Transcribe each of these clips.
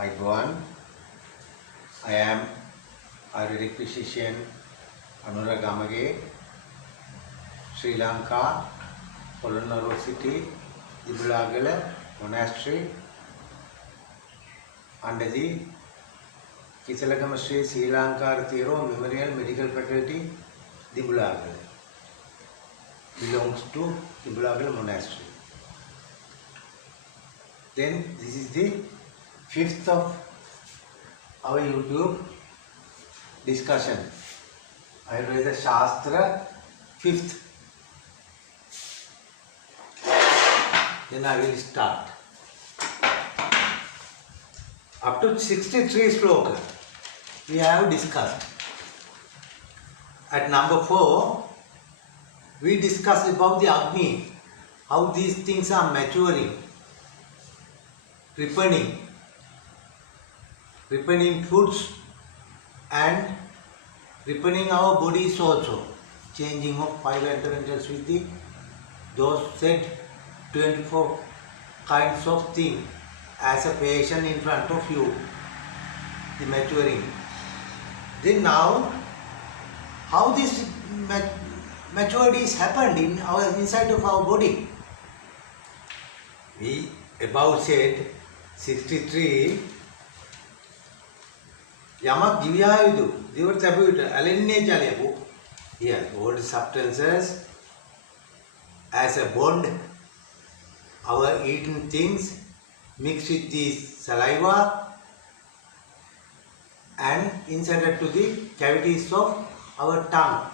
Everyone, I am Ayurvedic physician Anurag Gamage, Sri Lanka, Polonnaruwa City, Dibulagala Monastery, under the Kisalagama Sri Lanka Thero Memorial Medical Faculty, Dibulagala, belongs to Dibulagala Monastery. Then this is the 5th of our YouTube discussion. Ayurveda sasthra 5th. Then I will start. Up to 63 sloka we have discussed. At number 4 we discussed about the Agni, how these things are maturing, ripening foods and ripening our bodies also, changing of 5 elementals with the those said 24 kinds of things as a patient in front of you, the maturing. Then now, how this maturity is happened in our inside of our body? We above said 63 Yamak Jivyayudu, they were tabooed, Alenne Jalebu. Here, old substances as a bond, our eaten things mixed with the saliva and inserted to the cavities of our tongue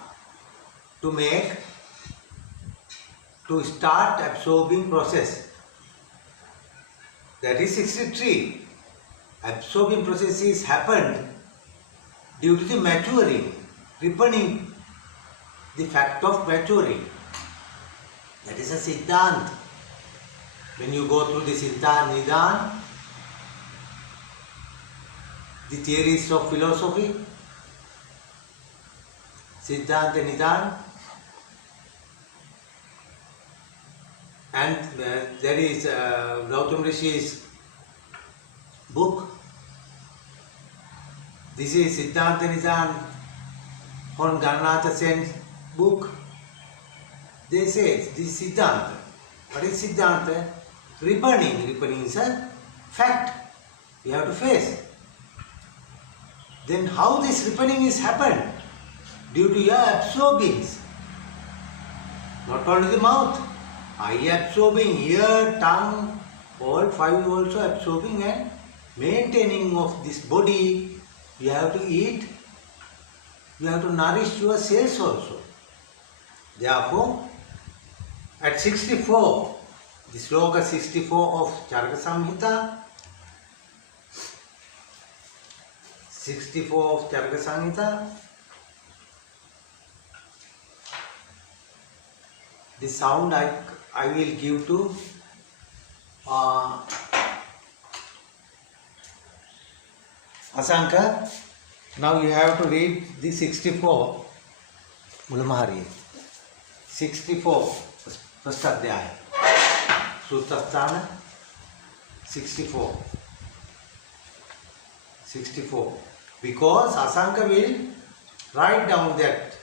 to start absorbing process. That is 63. Absorbing process is happened due to the maturing, ripening, the fact of maturing. That is a Siddhant. When you go through the Siddhant Nidan, the theories of philosophy, Siddhant Nidan, and there is Gautam Rishi's book. This is Siddhanta Nidan on Ganatha Sen's book. They say this is Siddhanta. What is Siddhanta? Ripening. Ripening is a fact. We have to face. Then how this ripening is happened? Due to your absorbings. Not only the mouth. Eye absorbing, ear, tongue, all 5 also absorbing and maintaining of this body. You have to eat, you have to nourish your cells also. Therefore, at 64, the sloka 64 of Charaka Samhita, 64 of Charaka Samhita, the sound I will give to Asanka. Now you have to read the 64 Mulamahari. 64 first adhyaya. Sutasthana 64. 64. Because Asanka will write down that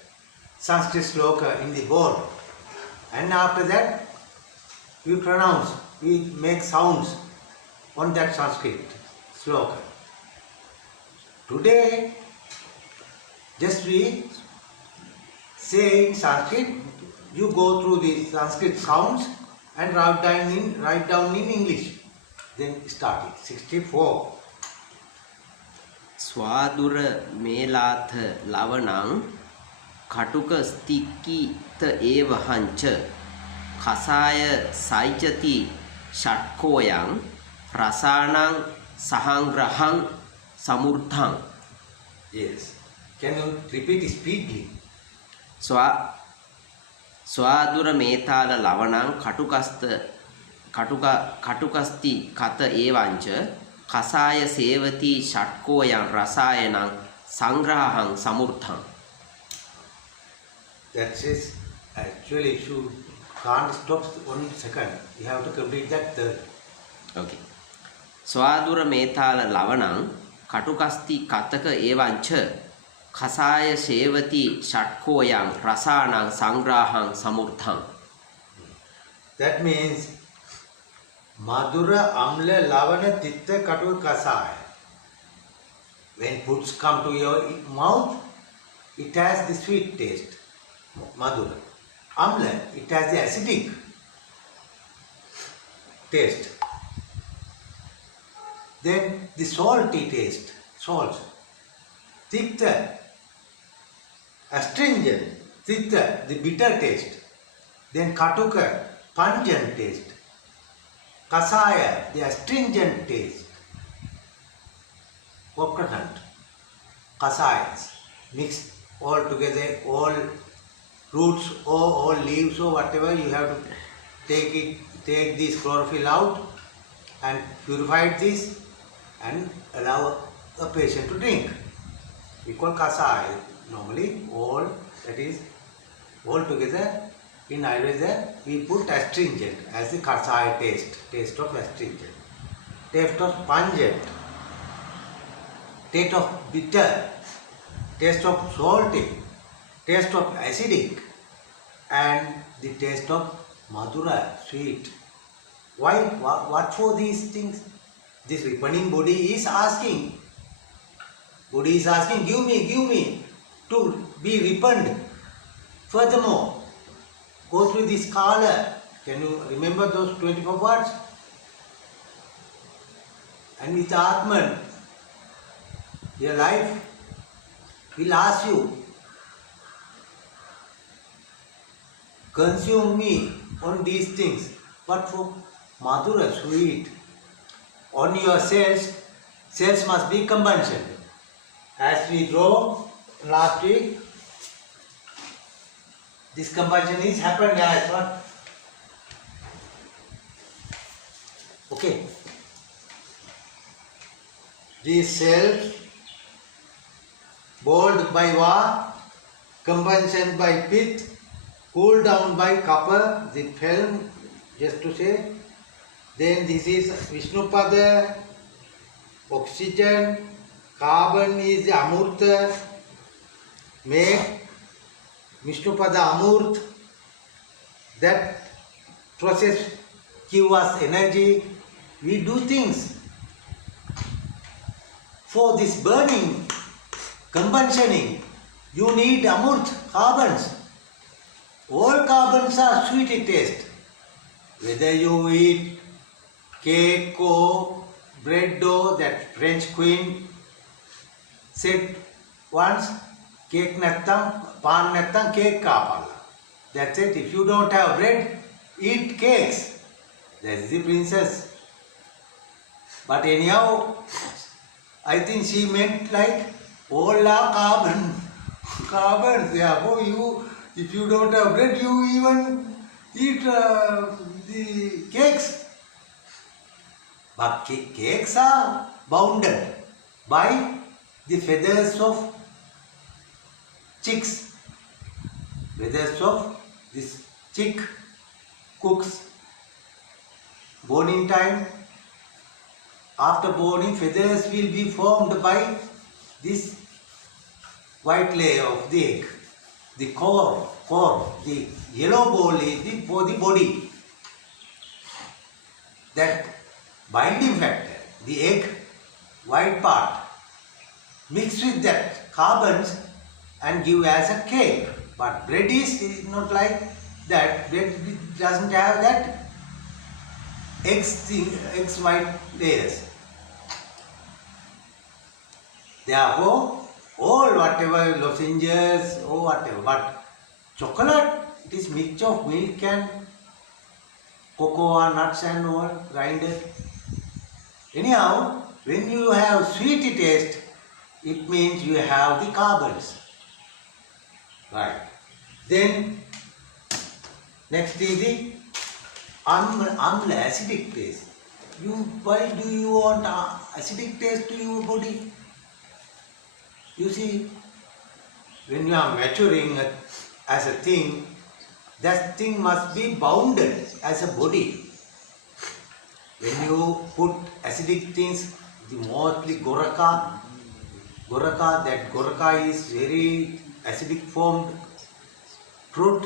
Sanskrit sloka in the board. And after that, we pronounce, we make sounds on that Sanskrit sloka. Today, just we say in Sanskrit, you go through the Sanskrit sounds and write down in English. Then start it. 64. Swadura melatha lavanang Katuka sticky the evahancha Kasaya saijati shatkoyang Rasanang sahangrahang samurthang. Yes. Can you repeat speedily? Swadura metala lavanang katukasti kata evancha Kasaya sevati shatkoyang rasayanang sangrahang samurthang. That says, actually, if you can't stop 1 second, you have to complete that third. Okay. ස්වාදුර මේතාල ලවණං කටුකස්ති කතක ඒවංච කසාය සේවති ෂට්කෝයං රසාණං සංග්‍රහං සමුර්ථං. That means Madura, Amla, Lavana, Titta, Katu, Kasaya. When foods come to your mouth, it has the sweet taste, Madura. Amla, it has the acidic taste. Then the salty taste, salt. Titta, astringent. Titta, the bitter taste. Then Katuka, pungent taste. Kasaya, the astringent taste. Coconut, kasayas, mixed all together, all roots or all leaves or whatever, you have to take this chlorophyll out and purify this and allow a patient to drink. We call kasaya normally, all that is all together. In Ayurveda, we put astringent as the kasaya taste of astringent, taste of pungent, taste of bitter, taste of salty, taste of acidic, and the taste of madura, sweet. Why? What for these things? This ripening body is asking. Body is asking, give me to be ripened. Furthermore, go through this color. Can you remember those 24 words? And with Atman, your life will ask you, consume me on these things. But for Madhura, sweet, on your cells must be combustion. As we draw last week, this combustion is happened as what? Okay. These cells boiled by what? Combustion by pith, cooled down by copper, the film, just to say. Then this is Vishnupada, oxygen, carbon is Amurta, make Vishnupada Amurt. That process give us energy. We do things. For this burning, combustioning, you need Amurt, carbons. All carbons are sweet in taste. Whether you eat cake or bread dough, that French queen said once, cake nattam, pan nattam, cake kaapalla. That's it. If you don't have bread, eat cakes. That's the princess. But anyhow, I think she meant like all are carbons. Therefore, if you don't have bread, you even eat the cakes. But cakes are bounded by the feathers of chicks. Feathers of this chick cooks. Boning time. After boning, feathers will be formed by this white layer of the egg. The core, the yellow ball is for the body. That binding factor, the egg, white part, mix with that carbons and give as a cake. But bread is not like that. Bread doesn't have that eggs white layers. Therefore, all whatever lozenges or whatever, but chocolate, it is mixture of milk and cocoa, nuts and all grinded. Anyhow, when you have sweet taste, it means you have the carbons. Right. Then, next is the amla, acidic taste. Why do you want acidic taste to your body? You see, when you are maturing as a thing, that thing must be bounded as a body. When you put acidic things, the mostly Goraka, that Goraka is very acidic formed fruit.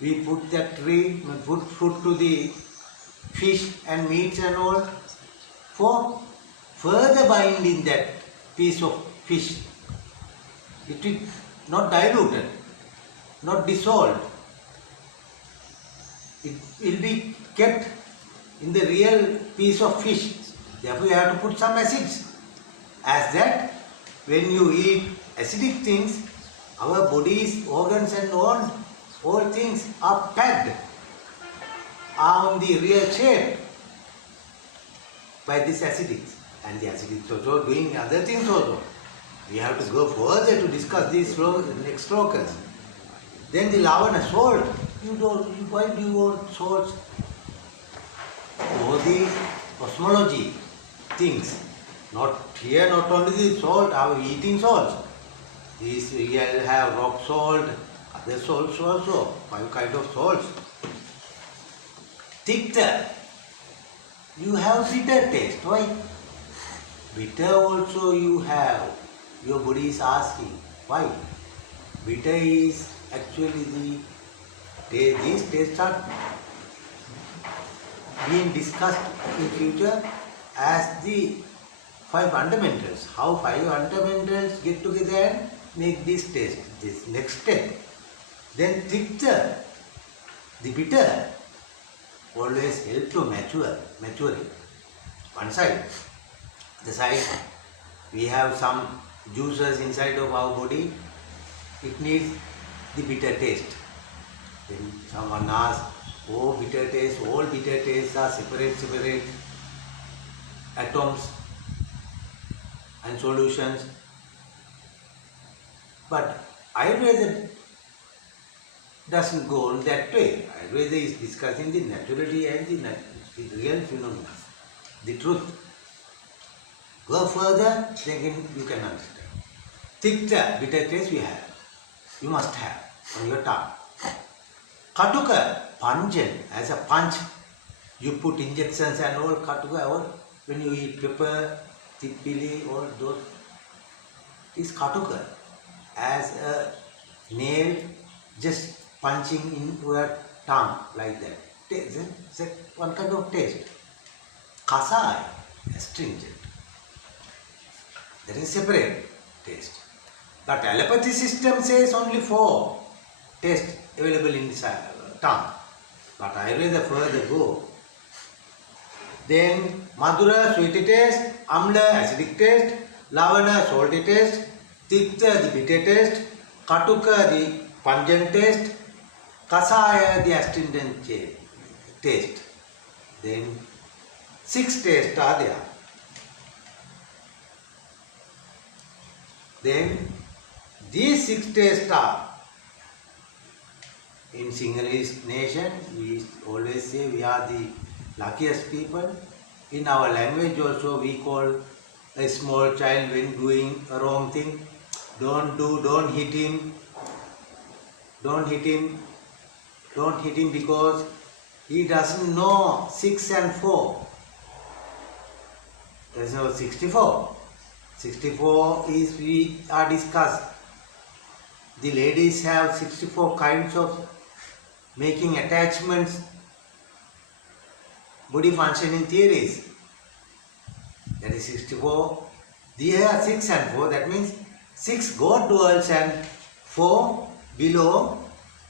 We put that put fruit to the fish and meats and all for further binding that piece of fish. It is not diluted, not dissolved. It will be kept in the real piece of fish. Therefore, you have to put some acids. As that, when you eat acidic things, our body's organs and all things are packed, are on the real shape by this acidics. And the acidics also doing other things also. We have to go further to discuss these next slokas. Then the lavana, salt. Why do you want salts? For the cosmology things. Not only the salt, our eating salts. These we have rock salt, other salts also, 5 kinds of salts. Tikta, you have bitter taste. Why? Bitter also you have. Your body is asking. Why? Bitter is actually the taste. These tastes are being discussed in future as the 5 fundamentals. How 5 fundamentals get together and make this taste. This next step. Then Tikta, the bitter, always help to maturing. One side. The side, we have some juices inside of our body. It needs the bitter taste. Then someone asks, oh, bitter taste, all bitter tastes are separate atoms and solutions. But Ayurveda doesn't go on that way. Ayurveda is discussing the naturality and the real phenomena, the truth. Go further, then you can understand. Tikta, bitter taste we have. You must have on your tongue. Katuka, pungent, as a punch. You put injections and all katuka, or when you eat pepper, tipili, all those. It is katuka, as a nail just punching into your tongue like that. It's one kind of taste. Kasai, astringent. That is separate taste. But allopathy system says only 4 tastes available in the tongue. But Ayurveda further go. Then Madura, sweet taste, Amla, acidic taste, Lavana, salty taste, Tikta, the bitter taste, Katuka, the pungent taste, Kasaya, the astringent taste. Then 6 tastes are there. Then these 6 tastes are, in Sinhalese nation, we always say we are the luckiest people. In our language also we call a small child when doing a wrong thing, don't hit him, don't hit him because he doesn't know 6 and 4. There's no 64. 64 is we are discussed. The ladies have 64 kinds of making attachments, body functioning theories. That is 64. These are 6 and 4. That means 6 God worlds and 4 below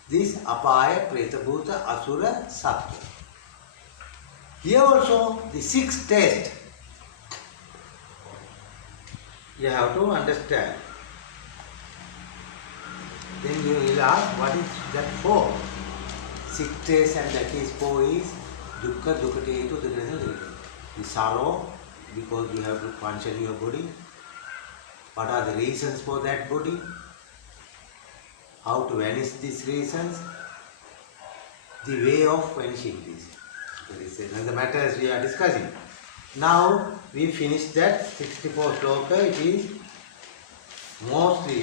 this Apaya, Preta, Bhuta, Asura, Sattva. Here also the 6 taste. You have to understand. Then you will ask, what is that for? 6 taste and that is 4 is Dukkha, Dukkha, Dukkha. The sorrow, because you have to function your body. What are the reasons for that body? How to vanish these reasons? The way of vanishing these. That is another matters we are discussing. Now we finished that 64 sloka. It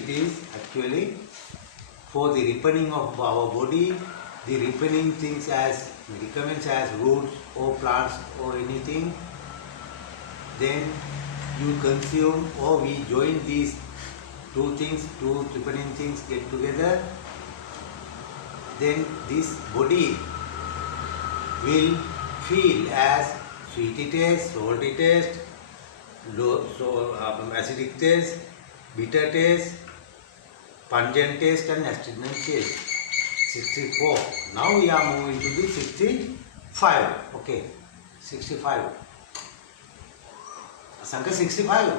is actually for the ripening of our body, the ripening things as medicaments as roots or plants or anything, then you consume or we join these two things, two different things get together, then this body will feel as sweety taste, salty taste, acidic taste, bitter taste, pungent taste and astringent taste. 64. Now we are moving to the 65. Okay, 65. Asanka 65.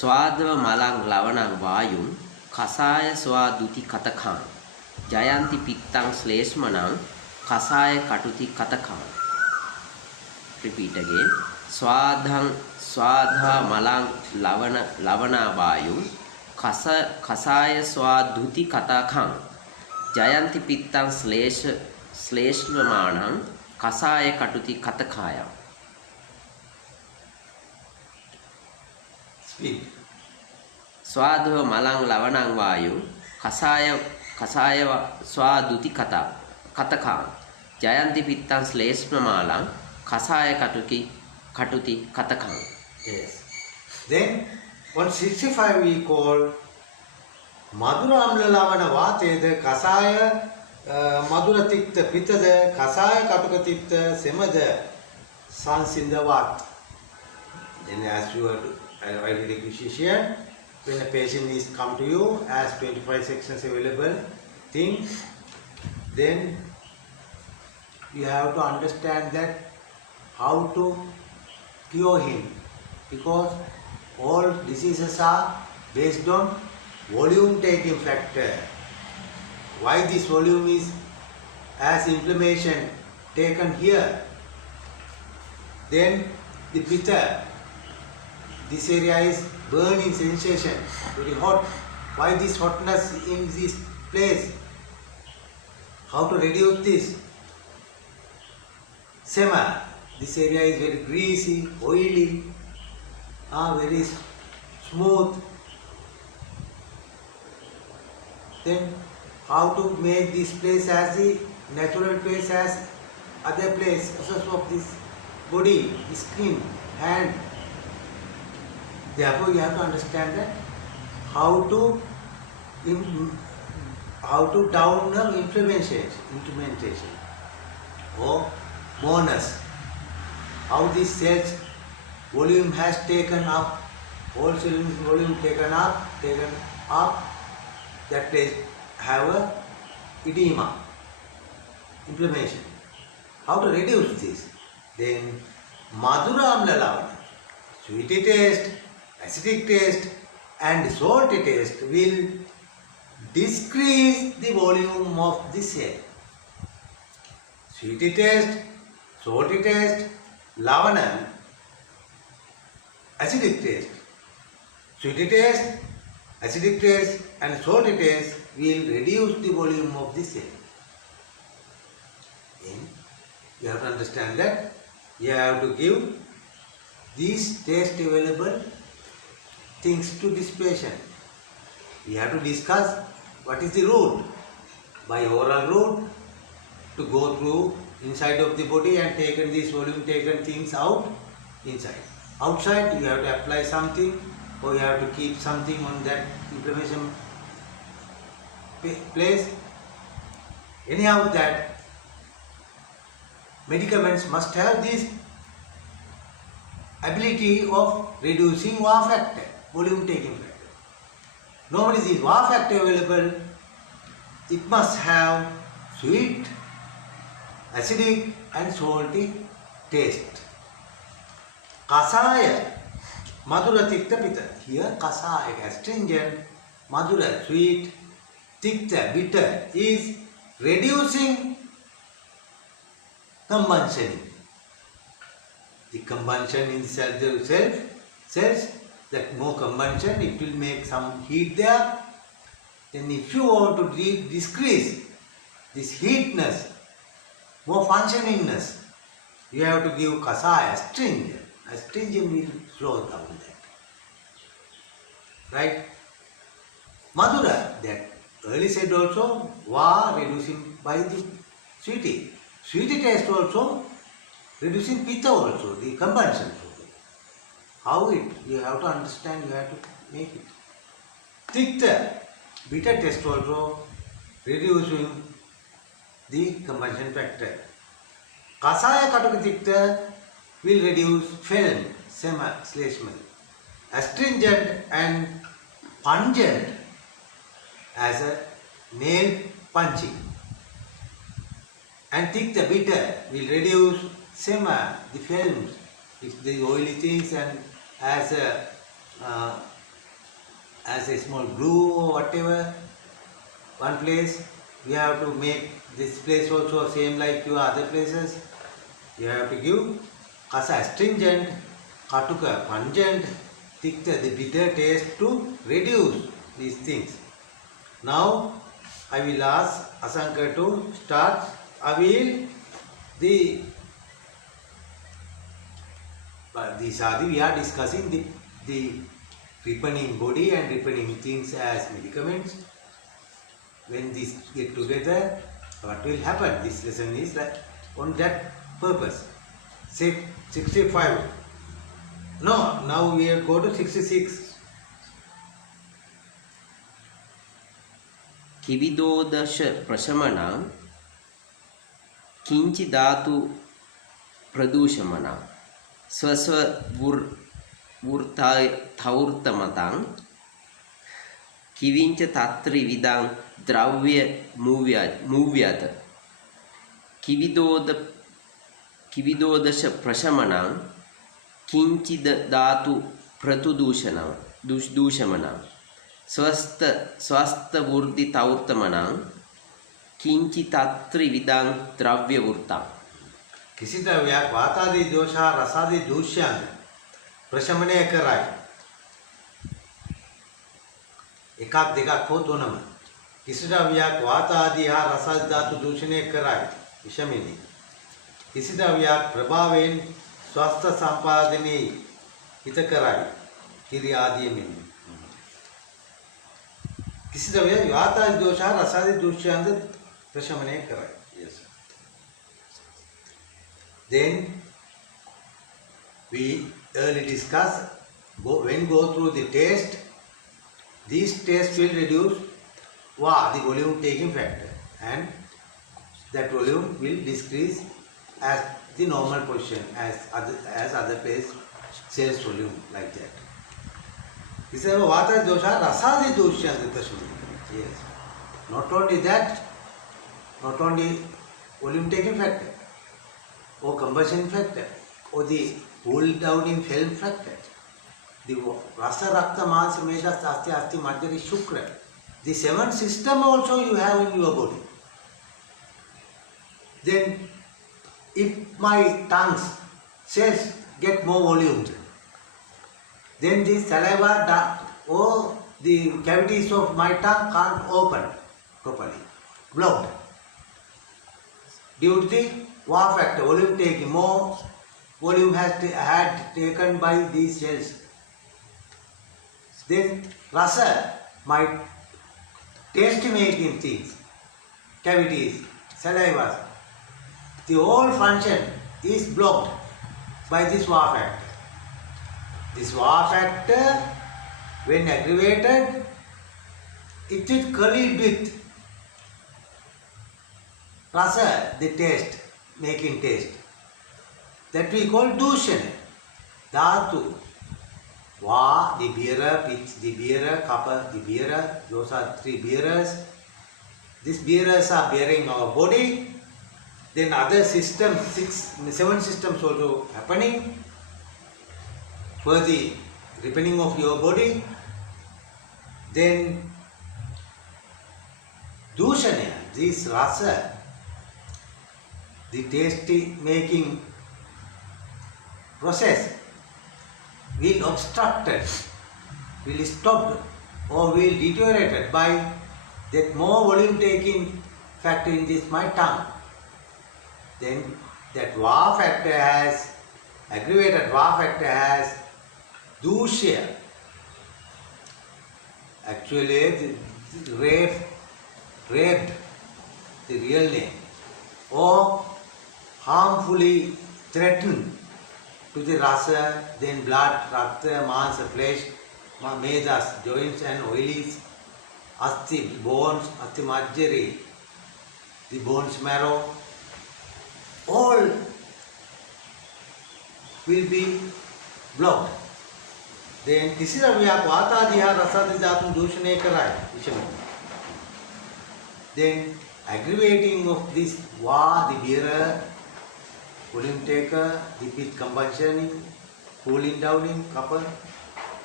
ස්වාදව මලං ලවණං වායුං කසාය ස්වාදුති කතඛාන් Jayanti පිත්තං ශ්ලේෂ්මනං කසාය කටුති කතඛාන්. Repeat again. ස්වාධා මලං ලවණා වායුං කසාය ස්වාදුති කතඛාන් ජයන්ති පිත්තං ශ්ලේෂ්මමාණං කසාය කටුති කතඛායං. ස්වාදව මලං ලවණං වායු කසාය ස්වාදුති කතඛාන් ජයන්ති පිත්තං ශ්ලේෂ්මමාලං කසාය කටුති කතඛාන්. Yes. Then on 65 we call Madhura Amla Lavana Vateda Kasaya Madhura Tikta Pitada Kasaya Katuka Tikta Semada Sansinda Vat. Then as you are Ayurvedic physician, when a patient is come to you as 25 sections available thing, then you have to understand that how to cure him, because all diseases are based on volume taking factor. Why this volume is as inflammation taken here, then the pitta, this area is burning sensation, very hot. Why this hotness in this place? How to reduce this? Sema, this area is very greasy, oily, very smooth. Then how to make this place as the natural place as other places of this body, skin, hand. Therefore, you have to understand that how to down the inflammation or monas. How this cells volume has taken up, whole cell volume taken up, that place have a edema, inflammation. How to reduce this? Then Madhura Amla Lavana, sweety taste, acidic taste and salty taste will decrease the volume of the cell. Sweety taste, salty taste, lavana, acidic taste. Sweety taste, acidic taste and salty taste will reduce the volume of the cell. Then you have to understand that you have to give these taste available things to this patient. We have to discuss what is the route. By oral route, to go through inside of the body and taken this volume, taken things out inside. Outside you have to apply something or you have to keep something on that inflammation place. Anyhow, that medicaments must have this ability of reducing VA factor, volume taking factor. Normally this VA factor available, it must have sweet, acidic and salty taste. Kasaya, madhura tikta pitta. Here kasaya, astringent, madhura, sweet, tikta, bitter is reducing combustion. The combustion in cells, that more combustion, it will make some heat there. Then if you want to decrease this heatness, more functioningness, you have to give kasaya, astringent. Astringent will slow down that. Right? Madhura, that early said also, Va reducing by the sweetie. Sweetie taste also reducing pitta also, the combustion. How it? You have to understand, you have to make it. Tikta, bitter taste also reducing the combustion factor. Kasaya Katuka Tikta will reduce film, sema, slashman. Astringent and pungent as a nail punching. And Tikta bitter will reduce sema, the films, the oily things, and as a small glue or whatever, one place, we have to make this place also same like your other places. You have to give Kasa astringent, Katuka pungent, Tikta the bitter taste to reduce these things. Now I will ask Asanka to start. I will we are discussing the ripening body and ripening things as medicaments. When these get together, what will happen? This lesson is that on that purpose. Say 65. No, now we will go to 66. Kividodasha prashamana kinchi dhatu pradushamana swasva vurtai thaurtamatang kivincha tatri vidang dravya muvyata kividodasha prashamana kinchi dhatu pratudushanam dushamana swastha vurdi taurtamanam kinchi tatri vidang dravya vurtam. किसी द्रव्याक वातादि दोषा रसादि दूष्यान प्रशमने कराय एकाक देकाक हो तो नम किसी द्रव्याक वातादि हा रसादि धातु दूषणे कराय विषमिनी किसी द्रव्याक प्रभावेन स्वास्थ्य संपादने हित कराय किरि आदि मिनी किसी द्रव्याक वातादि दोषा रसादि दूष्यान प्रशमने कराय. Then we early discussed, when go through the taste, these taste will reduce the volume taking factor, and that volume will decrease as the normal position as other place cells volume like that. This is vata dosha rasadi dosha. Yes. Not only that, not only volume taking factor, or combustion factor, or the pull down in film factor, the rasa rakta masa meda asti asti madhyari shukra, the seven system also you have in your body. Then if my tongue's cells get more volume, then the saliva or the cavities of my tongue can't open properly, blocked. Due to the VA factor, volume taking, more volume had taken by these cells. Then rasa, my taste making things, cavities, saliva, the whole function is blocked by this VA factor. This VA factor, when aggravated, it is collide with rasa, the taste, making taste. That we call dushan. Dhatu. Va, the bearer, pitch, the bearer, kapha, the bearer. Those are three bearers. These bearers are bearing our body. Then other systems, 7 systems also happening for the ripening of your body. Then dushanya, this rasa, the tasty making process will obstructed, will stopped, or will deteriorated by that more volume taking factor in this my tongue. Then that VA factor has, aggravated VA factor has dushya. Actually, the rate red, the real name, or harmfully threatened to the rasa, then blood, rakta, masa, flesh, medas, joints and oilies, asti, bones, asti majjari, the bones marrow, all will be blocked. Then Tisiraviya Vata Diha Rasa Dhatum Dushane Karai. Then aggravating of this Va, the bearer, cooling taker, the pit combustioning, cooling downing, copper,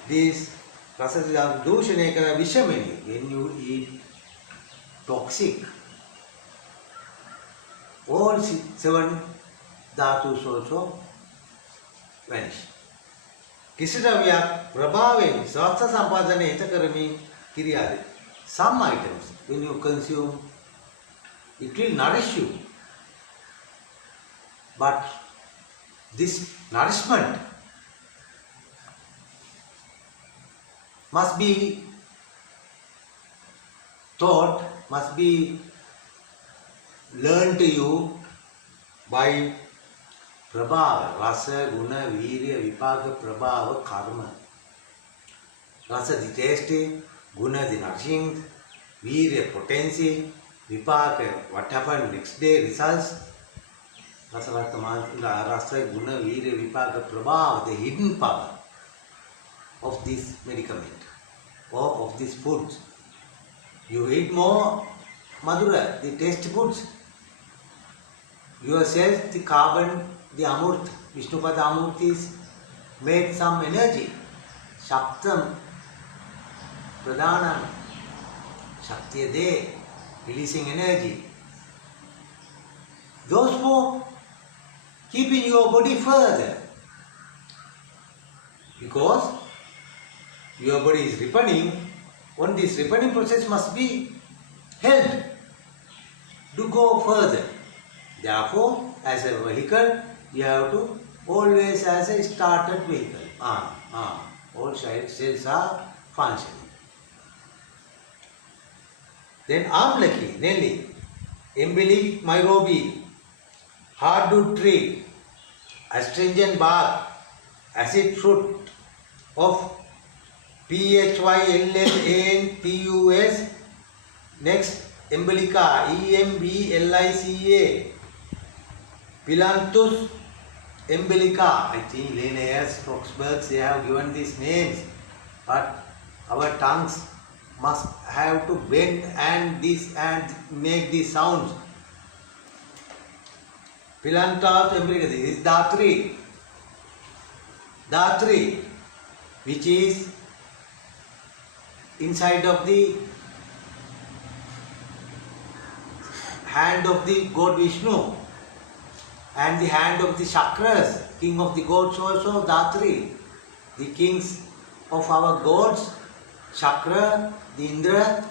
this Rasa Dhatum Dushane Karai Vishamani, when you eat toxic, all 7 dhatus also vanish. Kisiraviya Prabhaven Sasthra Sampadane Hitakarami Kiriyadi. Some items, when you consume, it will nourish you. But this nourishment must be taught, must be learned to you by Prabhava, Rasa, Guna, Virya, Vipaka, Prabhava, Karma. Rasa the tasty, Guna the nourishing, Virya potency, Vipaka what happened next day results. Rasa, Guna, Virya, Vipaka, Prabhava, the hidden power of this medicament or of these foods. You eat more Madhura, the tasty foods. Yourself, the carbon, the Amurt, Vishnupada Amurtis made some energy. Shaktam, Pradhanam, Shaktiyade, releasing energy. Those for keeping your body further. Because your body is ripening, on this ripening process must be held to go further. Therefore, as a vehicle, you have to always as a started vehicle. All cells are functioning. Then Amlaki, Nelly, Embili Myrobi, hardwood tree, astringent bark, acid fruit of PHYLLANPUS, next Embolica, EMBLICA, Pilanthus embolica. I think Linnaeus, Roxburghs, they have given these names, but our tongues must have to bend and make these sounds. Pilanthus embolica. This is Dhatri, which is inside of the hand of the god Vishnu. And the hand of the chakras, king of the gods also, Dhatri. The kings of our gods, Chakra, the Indra,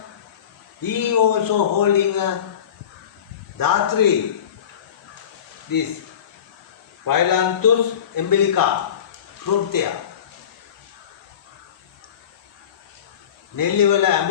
he also holding a Dhatri. This Pilanthus embolica, fruit there. Nellivala